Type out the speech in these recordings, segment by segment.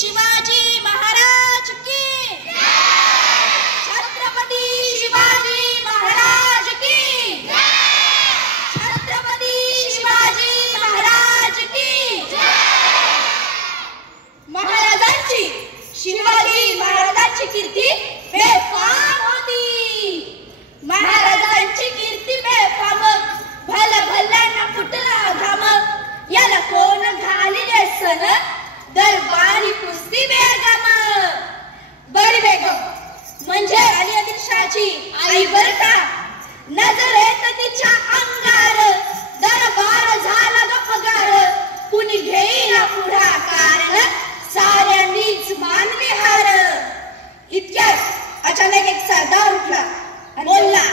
शिवाजी महाराज की छत्रपती शिवाजी महाराज की छत्रपती शिवाजी महाराज की महाराजांची शिवाजी महाराजांची कीर्ती बेफाम होती. महाराजांची कीर्ती बेफाम भल भल्यांना फुटला घाम. याला कोण घालिले सन दरबारी कुस्ती बेगम. बडी बेगम म्हणजे अली आदिलशाची आई बरं का. नजर येत तिच्या अंगार दरबार झाला गपगार. कुणी घेईना पुढाकार साऱ्यांनीच मानली हार. इतक्यात अचानक एक सरदार उठला बोलला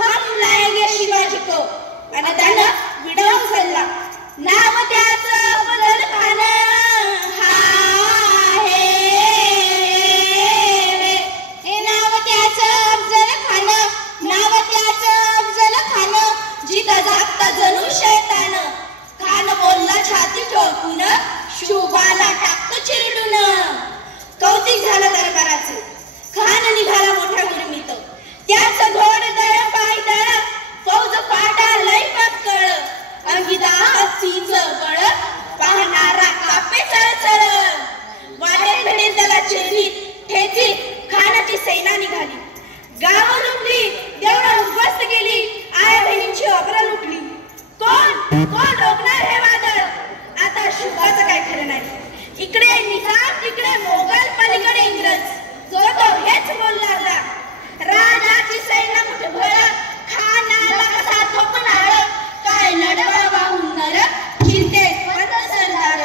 हम लाएंगे शिवाजी को. आणि त्यानं विडा उचलला. नाव त्याचं बदल खान हा हे नाव त्याचं अफजल खान. नाव त्याचं अफजल खान. जिथं जागता जणू शैतान. खान बोलला छाती ठोकून शुभाला टाकतो चिरडून. कौतिक झालं दरबाराचं. खान निघाला मोठ्या उर्मीत. त्याचं घोडदळ पायदळ फौज पाटा लय पक्कळ. अंगिता हत्तीच बळ पाहणारा कापे चळचळ. वाटेत भेटेल त्याला चिरलीत ठेचीत खानाची सेना निघाली. गाव लुटली देवळा उद्ध्वस्त केली. आया बहिणींची अब्र लुटली. कोण कोण रोखणार हे वादळ. आता शुभाचं काय खरं नाही. इकडे निजाम तिकडे मोगल पलीकडे इंग्रज. जो तो हेच बोलला जा. राजाची सेना मुठभर खानाला कसा थोपणार. काय लढवा वाहून नर चिंतेत पद सरदार.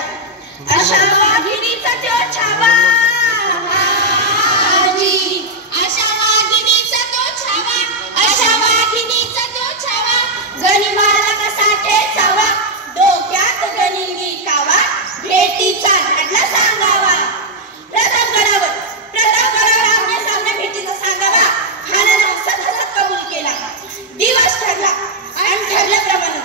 अशा वाघिणीचा तो छावा हाजी. अशा वाघिणीचा तो छावा. अशा वाघिणीचा तो छावा. गनिमाला कसा ठेचावा. डोक्यात गणी विकावा. भेटीचा घडला सांगावा. प्रतापगडावर आमने सामने भेटीचा सांगावा. खानानं सतत कबूल केला. दिवस ठरला आणि ठरल्याप्रमाणे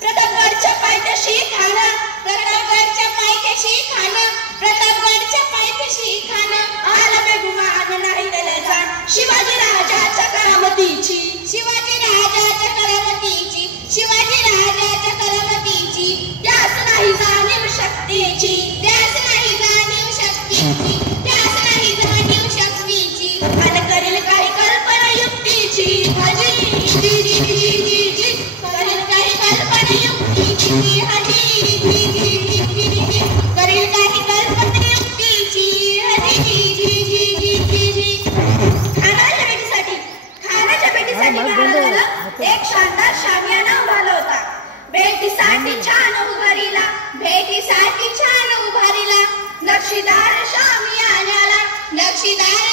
प्रतापगडच्या पायथ्याशी खान. प्रतापगडच्या पायथ्याशी खान. प्रतापगडच्या पायथ्याशी खान. आला बेगुमान नाही त्याला जाण. शिवाजी राजाच्या करामतीची. शिवाजी राजाच्या करामतीची. शिवाजी राजाच्या करामतीची. त्यास नाही जाणीव शक्तीची. त्यास नाही जाणीव शक्तीची. त्यास नाही जाणीव शक्तीची. आणि करेल काही कल्पना युक्तीची. हजी करेल काही कल्पना युक्तीची. हजी करेल काही कल्पना युक्तीची. खानाच्या भेटीसाठी महाराजाला एक शानदार शामियाना उभारला होता. भेटीसाठी छान उभारीला. भेटीसाठी छान उभारीला. नक्षीदार शामियान्याला. नक्षीदार